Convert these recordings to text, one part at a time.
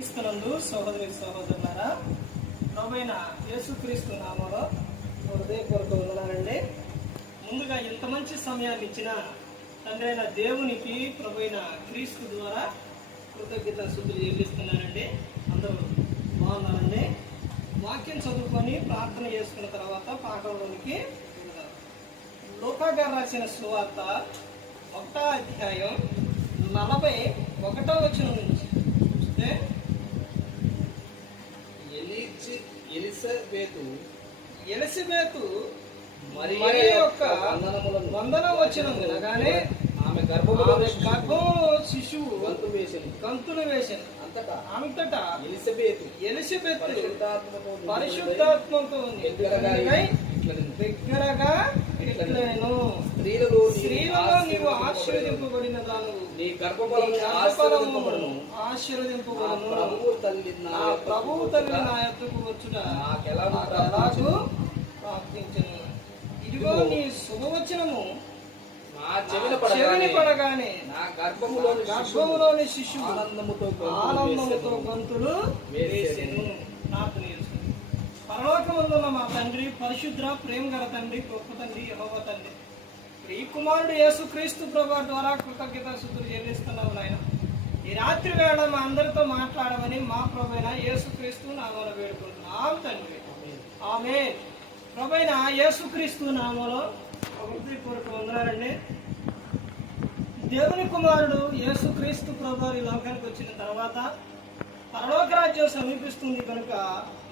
క్రీస్తునందు సహోదరి సహోదరులారా, ప్రభువైన యేసుక్రీస్తు నామములో హృదయపూర్వక వందనాలండి. ముందుగా ఇంత మంచి సమయాన్ని ఇచ్చిన తండ్రి అయిన దేవునికి ప్రభువైన క్రీస్తు ద్వారా కృతజ్ఞత స్తుతులు చెల్లిస్తున్నానండి. అందరూ బాగున్నారండి. వాక్యం చదువుకొని ప్రార్థన చేసుకున్న తర్వాత పాఠంలోనికి వెళదాం. లూకా గారు రాసిన సువార్త 1వ అధ్యాయం 41వ వచనం నుంచి చూస్తే, ఎలిజబెతు మరియ యొక్క వందనం వచనం వినగానే ఆమె గర్భంలో శిశువు గంతులు వేసెను. అంతటా ఎలిజబెతు పరిశుద్ధాత్మతో బిగ్గరగా ఇట్లనెను, స్త్రీలలో నీవు ఆశీర్వదింపబడిన దానవు, నీ గర్భఫలము ఆశీర్వదింపబడును. నా ప్రభువు తల్లి నా యొద్దకు వచ్చుట నాకెలాగు ప్రార్థించెను. ఇదిగో నీ శుభవచనము చెవిని పడగానే నా గర్భములోని శిశువు ఆనందముతో గంతులు వేసెను. ప్రార్థన చేసుకుని, పరలోకమందున్న మా తండ్రి, పరిశుద్ర ప్రేమ గల తండ్రి, గొప్ప తండ్రి, యెహోవా తండ్రి, ఈ కుమారుడు యేసుక్రీస్తు ప్రభువు ద్వారా కృతజ్ఞతాస్తుతులు చెల్లిస్తున్నాము నాయన. ఈ రాత్రి వేళ మా అందరితో మాట్లాడమని మా ప్రభువైన యేసుక్రీస్తు నామములో వేడుకుంటున్నాం తండ్రి. ఆమేన్. ప్రభువైన యేసుక్రీస్తు నామములో హృదయపూర్వక వందనాలండి. దేవుని కుమారుడు యేసుక్రీస్తు ప్రభువు ఈ లోకానికి వచ్చిన తర్వాత పరలోక రాజ్యం సమీపిస్తుంది కనుక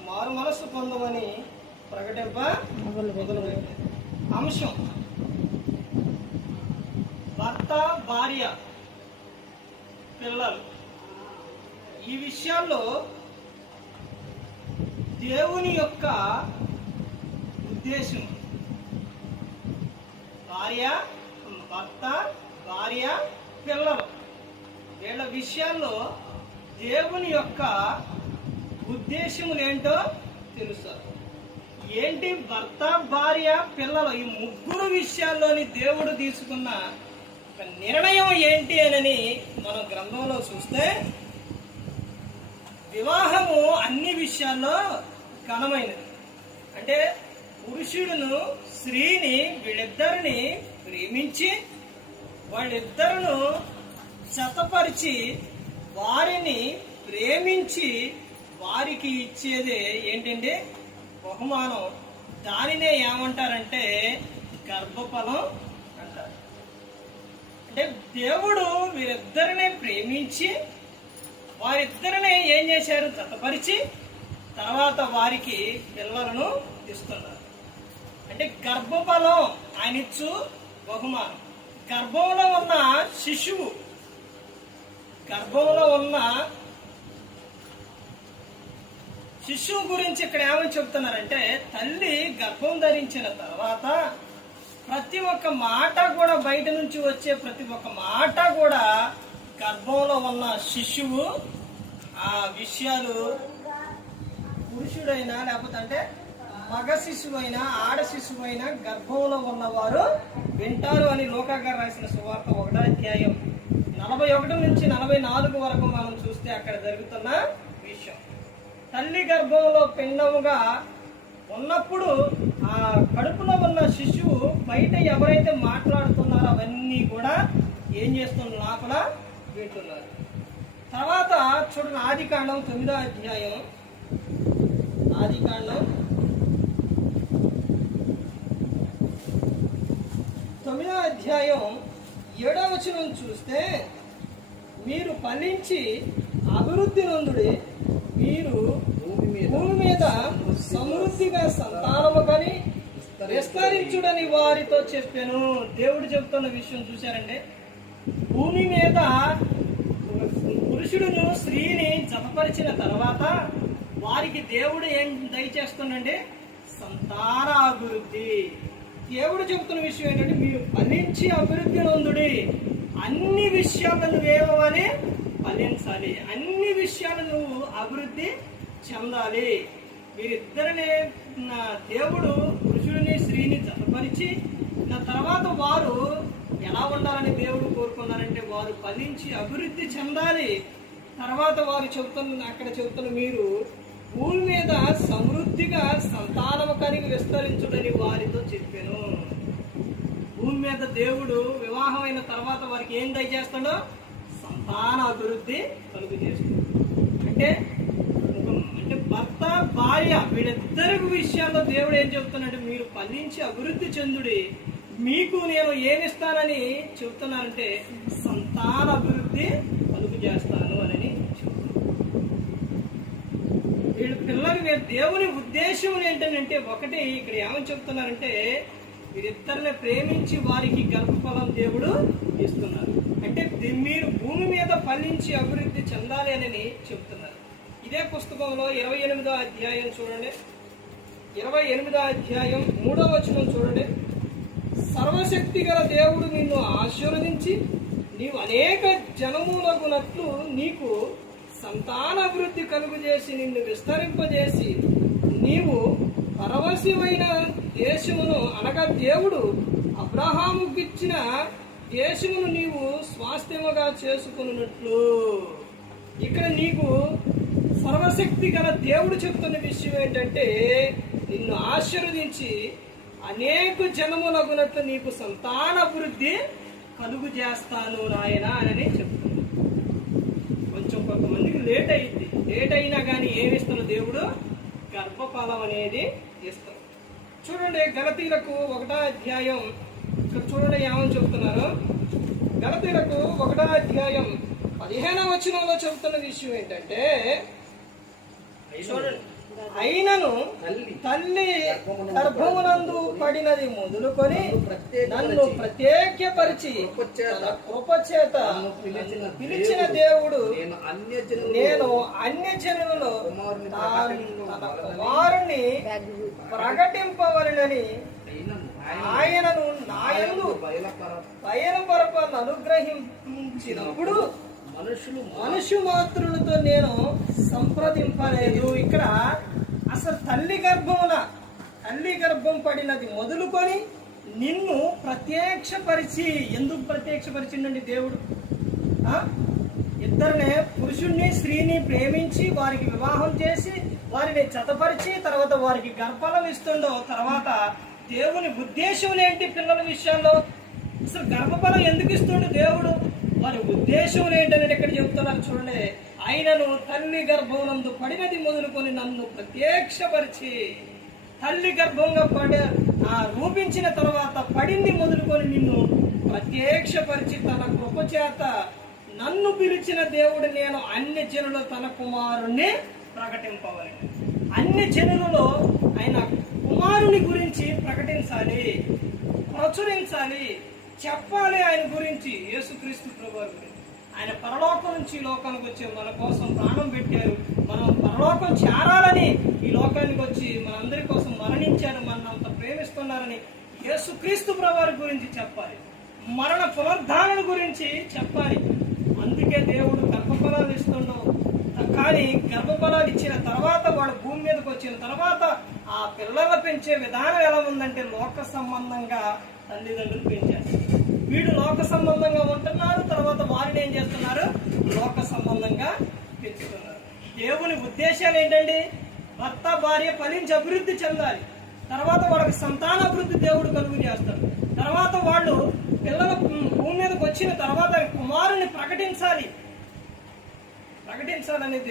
మారు మనస్సు పొందమని ప్రకటింప మొదలుపెట్టింది. అంశం భర్త, భార్య, పిల్లలు. ఈ విషయాల్లో దేవుని యొక్క ఉద్దేశం భర్త, భార్య, పిల్లలు, వీళ్ళ విషయాల్లో దేవుని యొక్క ఉద్దేశములు ఏంటో తెలుస్తారు. ఏంటి భర్త, భార్య, పిల్లలు, ఈ ముగ్గురు విషయాల్లోని దేవుడు తీసుకున్న ఒక నిర్ణయం ఏంటి అని మనం గ్రంథంలో చూస్తే, వివాహము అన్ని విషయాల్లో ఘనమైనది. అంటే పురుషుడును స్త్రీని వీళ్ళిద్దరిని ప్రేమించి వాళ్ళిద్దరును జతపరిచి వారిని ప్రేమించి వారికి ఇచ్చేదే ఏంటంటే బహుమానం. దానినే ఏమంటారంటే గర్భఫలం అంటారు. అంటే దేవుడు వీరిద్దరిని ప్రేమించి వారిద్దరిని ఏం చేశారు? జతపరిచి తర్వాత వారికి పిల్లలను ఇస్తున్నారు. అంటే గర్భఫలం ఆయన ఇచ్చు బహుమానం. గర్భంలో ఉన్న శిశువు, గర్భంలో ఉన్న శిశువు గురించి ఇక్కడ ఏమని చెప్తున్నారంటే, తల్లి గర్భం ధరించిన తర్వాత ప్రతి ఒక్క మాట కూడా, బయట నుంచి వచ్చే ప్రతి ఒక్క మాట కూడా గర్భంలో ఉన్న శిశువు ఆ విషయాలు పురుషుడైనా లేకపోతే అంటే మగ శిశువు అయినా ఆడ శిశువు అయినా గర్భంలో ఉన్నవారు వింటారు అని లూకా గారు రాసిన సువార్త 1వ అధ్యాయం 41 నుంచి 44 వరకు మనం చూస్తే అక్కడ జరుగుతున్న విషయం. తల్లి గర్భంలో పిండముగా ఉన్నప్పుడు ఆ కడుపులో ఉన్న శిశువు బయట ఎవరైతే మాట్లాడుతున్నారో అవన్నీ కూడా ఏం చేస్తున్న లోపల వింటున్నారు. తర్వాత చూడండి, ఆదికాండం 9వ అధ్యాయం, ఆదికాండం 9వ అధ్యాయం 7వ వచనం చూస్తే, మీరు ఫలించి అభివృద్ధి నొందుడి, మీరు భూమి మీద సమృద్ధిగా సంతానము కని విస్తరించుడని వారితో చెప్పాను. దేవుడు చెప్తున్న విషయం చూశారండి. భూమి మీద పురుషుడును స్త్రీని జతపరిచిన తర్వాత వారికి దేవుడు ఏం దయచేస్తుండండి? సంతాన అభివృద్ధి. దేవుడు చెబుతున్న విషయం ఏంటంటే, మీరు ఫలించి అభివృద్ధి నొందుడి. అన్ని విషయాలను నువ్వేమవ్వాలి? ఫలించాలి. అన్ని విషయాలు నువ్వు అభివృద్ధి చెందాలి. వీరిద్దరిని దేవుడు పురుషుడిని స్త్రీని జతపరిచి తర్వాత వారు ఎలా ఉండాలని దేవుడు కోరుకున్నారంటే, వారు ఫలించి అభివృద్ధి చెందాలి. తర్వాత వారు చెబుతున్న మీరు భూమి మీద సమృద్ధిగా సంతానము కలిగి విస్తరించుడని వారితో చెప్పాను. భూమి మీద దేవుడు వివాహమైన తర్వాత వారికి ఏం దయచేస్తాడో సంతాన అభివృద్ధి కలుగు చేస్తాడు. అంటే భర్త భార్య వీళ్ళిద్దరి విషయాల్లో దేవుడు ఏం చెప్తున్నాడు, మీరు ఫలించి అభివృద్ధి చెందుడి, మీకు నేను ఏమిస్తానని చెప్తున్నానంటే సంతాన అభివృద్ధి కలుగు చేస్తాను అని చెప్తున్నాను. వీళ్ళ పిల్లలు దేవుని ఉద్దేశం ఏంటంటే ఒకటి ఇక్కడ ఏమని చెప్తున్నారంటే వీరిద్దరిని ప్రేమించి వారికి గర్భఫలం దేవుడు ఇస్తున్నారు. అంటే మీరు భూమి మీద ఫలించి అభివృద్ధి చెందాలి అని చెప్తున్నారు. ఇదే పుస్తకంలో 28వ అధ్యాయం చూడండి, 28వ అధ్యాయం 3వ వచనం చూడండి. సర్వశక్తి గల దేవుడు నిన్ను ఆశీర్వదించి నీవు అనేక జనములగునట్లు నీకు సంతానాభివృద్ధి కలుగు చేసి నిన్ను విస్తరింపజేసి నీవు పరవశమైన దేశమును అనగా దేవుడు అబ్రహాముకిచ్చిన దేశమును నీవు స్వాస్థ్యముగా చేసుకున్నట్లు. ఇక్కడ నీకు సర్వశక్తి గల దేవుడు చెప్తున్న విషయం ఏంటంటే నిన్ను ఆశీర్వదించి అనేక జనములగునట్లు నీకు సంతానాభివృద్ధి కలుగు చేస్తాను నాయన అని చెప్తున్నాను. కొంతమందికి లేట్ అయినా కానీ ఏమిస్తాను దేవుడు గర్భఫలం అనేది ఇస్తాడు. చూడండి గలతీలకు 1వ అధ్యాయం ఇక్కడ చూడండి ఏమని చెప్తున్నారు. గలతీలకు 1వ అధ్యాయం 15వ వచనంలో చెబుతున్న విషయం ఏంటంటే చూడండి, అయినను తల్లి గర్భమునందు పడినది మొదలుకొని నన్ను ప్రత్యేకపరిచి కృపచేత పిలిచిన దేవుడు నేను అన్యజనులలో కుమారుని ప్రకటింపవలనని ఆయనను నాయందు బయలుపరపాలను అనుగ్రహించినప్పుడు మనుషు మాత్రులతో నేను సంప్రదింపలేదు. ఇక్కడ అసలు తల్లి గర్భం పడినది మొదలుకొని నిన్ను ప్రత్యక్షపరిచి, ఎందుకు ప్రత్యక్షపరిచిందండి దేవుడు? ఇద్దరినే పురుషుణ్ణి స్త్రీని ప్రేమించి వారికి వివాహం చేసి వారిని జతపరిచి తర్వాత వారికి గర్భఫలం ఇస్తుండో తర్వాత దేవుని ఉద్దేశం ఏంటి పిల్లల విషయాల్లో? అసలు గర్భఫలం ఎందుకు ఇస్తుండు దేవుడు? వారి ఉద్దేశం ఏంటనేది ఇక్కడ చెప్తున్నారు చూడండి. ఆయనను తల్లి గర్భమునందు పడినది మొదలుకొని నన్ను ప్రత్యక్షపరిచి, తల్లి గర్భంగా రూపించిన తర్వాత పడింది మొదలుకొని నిన్ను ప్రత్యక్షపరిచి తన కృపచేత నన్ను పిలిచిన దేవుడు నేను అన్ని జనులు తన కుమారుణ్ణి ప్రకటింపవాలి. అన్ని జనులలో ఆయన కుమారుని గురించి ప్రకటించాలి, ప్రచురించాలి, చెప్పాలి. ఆయన గురించి యేసుక్రీస్తు ప్రభువారి గురించి ఆయన పరలోకం నుంచి ఈ లోకానికి వచ్చి మన కోసం ప్రాణం పెట్టారు. మనం పరలోకం చేరాలని ఈ లోకానికి వచ్చి మనందరి కోసం మరణించారు, మనంత ప్రేమిస్తున్నారని యేసుక్రీస్తు ప్రభువారి గురించి చెప్పాలి. మరణ పునరుద్ధారణ గురించి చెప్పాలి. అందుకే దేవుడు గర్భఫలాలు ఇస్తుండవు. కానీ గర్భఫలాలు ఇచ్చిన తర్వాత వాడు భూమి మీదకి వచ్చిన తర్వాత ఆ పిల్లల పెంచే విధానం ఎలా ఉందంటే లోక సంబంధంగా తల్లిదండ్రులు పెంచారు. వీడు లోక సంబంధంగా ఉంటున్నారు, తర్వాత వారిని ఏం చేస్తున్నారు? లోక సంబంధంగా పెంచుతున్నారు. దేవుని ఉద్దేశాలు ఏంటండి? భర్త భార్య ఫలించి అభివృద్ధి చెందాలి, తర్వాత వాళ్ళకి సంతానాభివృద్ధి దేవుడు కలుగు చేస్తాడు, తర్వాత వాళ్ళు పిల్లల భూమి మీదకి వచ్చిన తర్వాత కుమారుని ప్రకటించాలని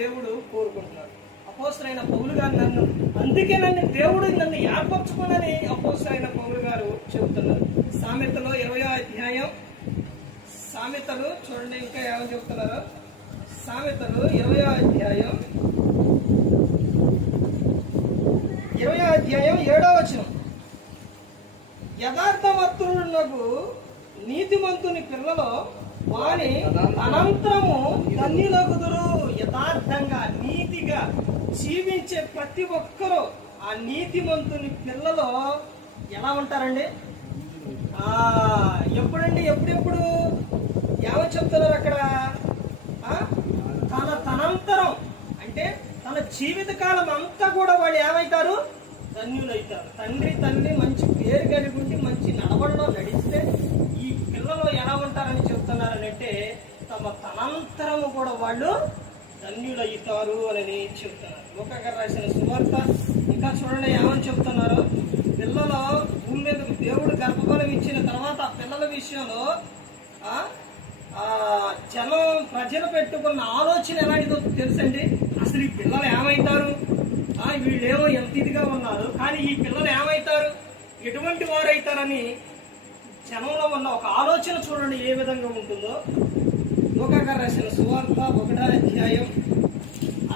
దేవుడు కోరుకుంటున్నాడు. అపోస్తలుడైన పౌలు గారు అందుకే దేవుడు నన్ను ఏర్పరచుకోనని అపోస్తలుడైన పౌలు గారు చెబుతున్నారు. సామెతలో 20వ అధ్యాయం, సామెతలు చూడండి ఇంకా ఏమని చెప్తున్నారు. సామెతలు 20వ అధ్యాయం 7వ వచనం, యథార్థవంతులకు నీతిమంతుని పిల్లలో వాని అనంతరము ధన్యులగుదురు. యథార్థంగా నీతిగా జీవించే ప్రతి ఒక్కరూ ఆ నీతిమంతుని పిల్లలో ఎలా ఉంటారండి? ఎప్పుడండి? ఎప్పుడెప్పుడు ఏమని చెప్తున్నారు అక్కడ? తనంతరం అంటే తన జీవితకాలం అంతా కూడా వాళ్ళు ఏమవుతారు? ధన్యులైతారు. తండ్రి తల్లి మంచి పేరు కలిగి ఉండి మంచి నడవడిలో నడిస్తే ఈ పిల్లలు ఎలా ఉంటారని చెప్తున్నారనంటే తనంతరము కూడా వాళ్ళు ధన్యులవుతారు అని చెప్తున్నారు. లూకా గారు రాసిన సువార్త ఇంకా చూడండి ఏమని చెప్తున్నారు. పిల్లలు భూమి మీద దేవుడు గర్భఫలం ఇచ్చిన తర్వాత పిల్లల విషయంలో జనం ప్రజలు పెట్టుకున్న ఆలోచన ఎలాంటిదో తెలుసండి. అసలు ఈ పిల్లలు ఏమవుతారు, వీళ్ళేమో ఎంత ఇదిగా ఉన్నారు, కానీ ఈ పిల్లలు ఏమవుతారు, ఎటువంటి వారు అవుతారని జనంలో ఉన్న ఒక ఆలోచన చూడండి ఏ విధంగా ఉంటుందో. లూకా గారు రాసిన సువార్త 1వ అధ్యాయం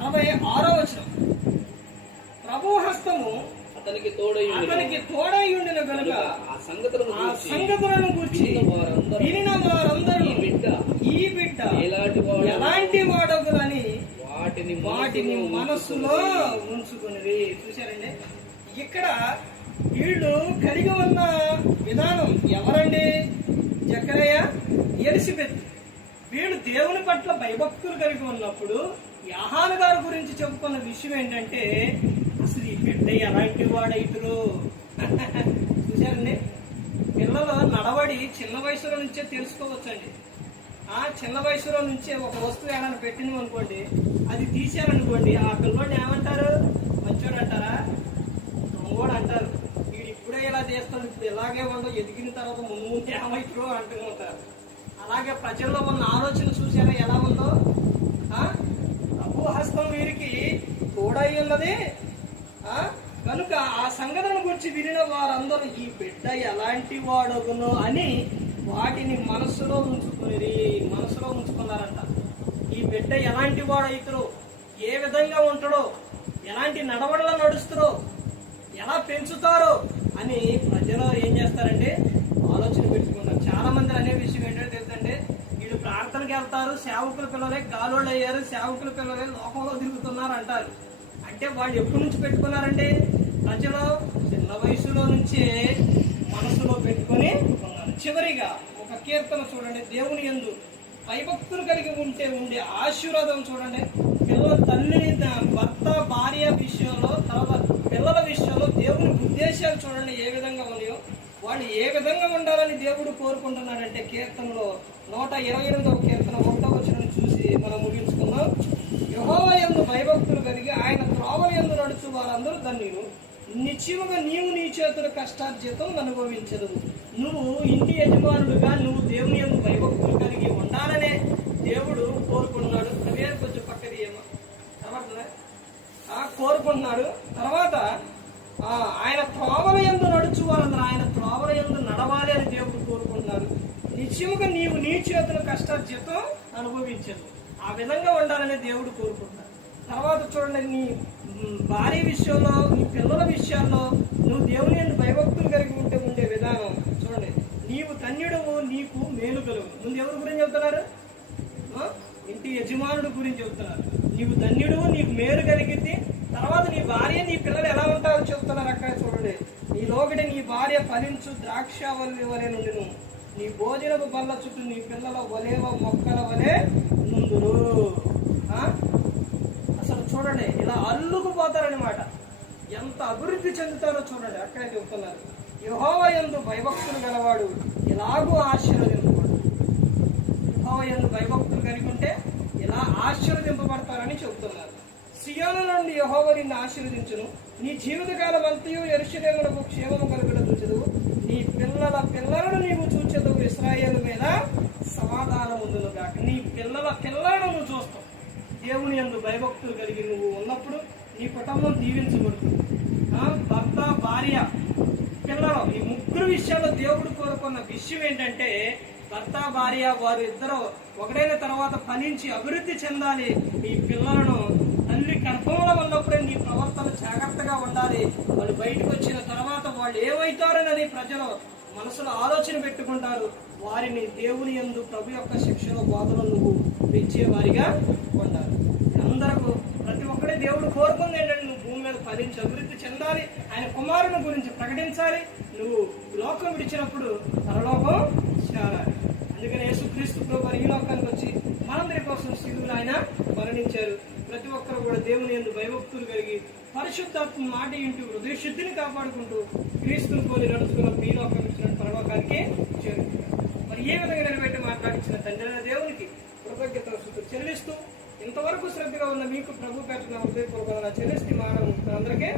66వ వచనం. ప్రభు హస్తము అతనికి తోడై ఉండిన కనుక ఆ సంగతులను గురించి వినిన వారందరూ ఈ బిడ్డ ఎలాంటి వాడగులని వాటిని మనస్సులో ఉంచుకుని. చూశారండి, ఇక్కడ వీళ్ళు కలిగి ఉన్న విధానం ఎవరండి? జకరయ్య, ఎలిసబెత్. వీళ్ళు దేవుని పట్ల భయభక్తులు కలిగి ఉన్నప్పుడు యోహాను గారి గురించి చెప్పుకున్న విషయం ఏంటంటే అసలు ఈ బిడ్డ ఎలాంటి వాడైతురు. చూశారండి, పిల్లలు నడవడి చిన్న వయసులో నుంచే తెలుసుకోవచ్చండి. చిన్న వయసులో నుంచే ఒక వస్తువు ఏమైనా పెట్టింది అనుకోండి, అది తీశారనుకోండి, ఆ పిల్లోడిని ఏమంటారు? మంచోడు అంటారా? దొంగోడు అంటారు. వీడు ఇప్పుడే ఇలా చేస్తాడు, ఇప్పుడు ఇలాగే ఉండవు, ఎదిగిన తర్వాత ముందు ఏమైతురో అంటూ ఉంటారు. అలాగే ప్రజల్లో ఉన్న ఆలోచన చూసారా ఎలా ఉందో. ప్రభు హస్తం వీరికి తోడై ఉన్నది కనుక ఆ సంగతులను గురించి వినిన వారందరూ ఈ బిడ్డ ఎలాంటి వాడగును అని వాటిని మనసులో ఉంచుకున్నారంట. ఈ బిడ్డ ఎలాంటి వాడు అవుతారో, ఏ విధంగా ఉంటాడో, ఎలాంటి నడవడలో నడుస్తారో, ఎలా పెంచుతారో అని ప్రజలు ఏం చేస్తారంటే ఆలోచన పెట్టుకుంటారు. చాలా మంది అనే విషయం ఏంటంటే తెలుసంటే, వీళ్ళు ప్రార్థనకి వెళ్తారు, సేవకుల పిల్లలే గాలోళ్ళు అయ్యారు, సేవకుల పిల్లలే లోకంలో తిరుగుతున్నారు అంటారు. అంటే వాళ్ళు ఎప్పటి నుంచి పెట్టుకున్నారంటే ప్రజలు చిన్న వయసులో నుంచే మనసులో పెట్టుకొని ఉన్నారు. చివరిగా ఒక కీర్తన చూడండి. దేవుని యందు భయభక్తులు కలిగి ఉండే ఆశీర్వాదం చూడండి. పిల్లల తల్లిని భర్త భార్య విషయంలో, తర్వాత పిల్లల విషయంలో దేవుని ఉద్దేశాలు చూడండి ఏ విధంగా ఉన్నాయో. వాళ్ళు ఏ విధంగా ఉండాలని దేవుడు కోరుకుంటున్నాడంటే కీర్తనలో 128వ కీర్తన 1వ వచనం చూసి మనం ముగించుకున్నాం. యెహోవా యందు భయభక్తులు కలిగి ఆయన త్రోవల యందు నడుచు వారందరూ ధన్యులు. నిశ్చయముగా నీవు నీ చేతుల కష్టార్జితం అనుభవించదు. నువ్వు ఇంటి యజమానుడుగా నువ్వు దేవుని యందు భయభక్తులు కలిగి ఉండాలనే దేవుడు కోరుకుంటున్నాడు. అవే కొంచెం పక్కది ఏమో కోరుకుంటున్నాడు. తర్వాత ఆయన త్రోవల యందు నడుచు వారందరూ ఆయన త్రోవల యందు నడవాలి అని దేవుడు కోరుకుంటున్నాడు. నిశ్చయముగా నీవు నీ చేతుల కష్టార్జితం అనుభవించదు. ఆ విధంగా ఉండాలని దేవుడు కోరుకుంటున్నాడు. తర్వాత చూడండి, నీ భార్య విషయంలో, నీ పిల్లల విషయాల్లో నువ్వు దేవుని యందు భయభక్తులు కలిగి ఉండే విధానం చూడండి. నీవు ధన్యుడవు, నీకు మేలు కలుగు. ముందు ఎవరి గురించి చెబుతున్నారు? ఇంటి యజమానుడు గురించి చెబుతున్నారు. నీవు ధన్యుడువు, నీకు మేలు కలిగింది. తర్వాత నీ భార్య నీ పిల్లలు ఎలా ఉంటారో చెబుతున్నారు అక్కడ చూడండి. నీ లోగడి నీ భార్య ఫలించు ద్రాక్షవల్లి వలె నుండును, నీ భోజనపు బల్ల చుట్టూ నీ పిల్లల వలేవ మొక్కల వలె నుండురు. అసలు చూడండి, ఇలా అల్లుకుపోతారనమాట. ఎంత అభివృద్ధి చెందుతారో చూడండి. అక్కడే చెబుతున్నారు, యెహోవా యందు భయభక్తులు గలవాడు ఇలాగూ ఆశీర్వదింపబడు. యెహోవా యందు భయభక్తులు కలిగి ఉంటే ఇలా ఆశీర్వదింపబడతారని చెబుతున్నారు. సియోను నుండి యెహోవా నిన్ను ఆశీర్వదించును, నీ జీవితకాలం అంతయు యెరూషలేమునకు క్షేమము కలుగుట చూచెదవు, నీ పిల్లల పిల్లలను నీవు చూచెదవు, ఇశ్రాయేలు మీద సమాధానం ఉండును గాక. నీ పిల్లల పిల్లలను నువ్వు చూస్తావు. దేవుని యందు భయభక్తులు కలిగి నువ్వు ఉన్నప్పుడు నీ కుటుంబం దీవించబడుతుంది. భర్త భార్య పిల్లలు ఈ ముగ్గురు విషయాల్లో దేవుడు కోరుకున్న విషయం ఏంటంటే భర్త భార్య వారు ఇద్దరు ఒకటైన తర్వాత ఫలించి అభివృద్ధి చెందాలి. నీ పిల్లలను తల్లి గర్భంలో ఉన్నప్పుడే నీ ప్రవర్తన జాగ్రత్తగా ఉండాలి. వాళ్ళు బయటకు వచ్చిన తర్వాత వాళ్ళు ఏమవుతారని ప్రజలు మనసులో ఆలోచన పెట్టుకుంటారు. వారిని దేవుని యందు ప్రభు యొక్క శిక్షలో బోధనలు నువ్వు పెంచేవారిగా ఉండాలి. అందరకు ప్రతి ఒక్కడే దేవుడు కోరుకుంది ఏంటంటే నువ్వు భూమి మీద ఫలించి అభివృద్ధి చెందాలి, ఆయన కుమారుని గురించి ప్రకటించాలి. నువ్వు లోకం విడిచినప్పుడు పరలోకం చేరాలి. అందుకని యేసుక్రీస్తు ప్రభువు ఈ లోకానికి వచ్చి మనందరి కోసం శిలువలో ఆయన మరణించారు. ప్రతి ఒక్కరు కూడా దేవుని యందు భయభక్తులు కలిగి పరిశుద్ధాత్మ మాట ఇంటూ హృదయ శుద్ధిని కాపాడుకుంటూ క్రీస్తుని పోలి నడుచుకున్న ఈ లోకం ఇచ్చిన పరలోకానికి చేరుకుంటారు. మరి ఏ విధంగా నిలబెట్టి మాట్లాడించిన తండ్రి దేవునికి కృతజ్ఞతలు చెల్లిస్తూ ఇంతవరకు శ్రద్ధగా ఉన్న మీకు ప్రభు పెట్టిన హృదయపూర్వకంగా చెల్లిస్తే మానవులు అందరికీ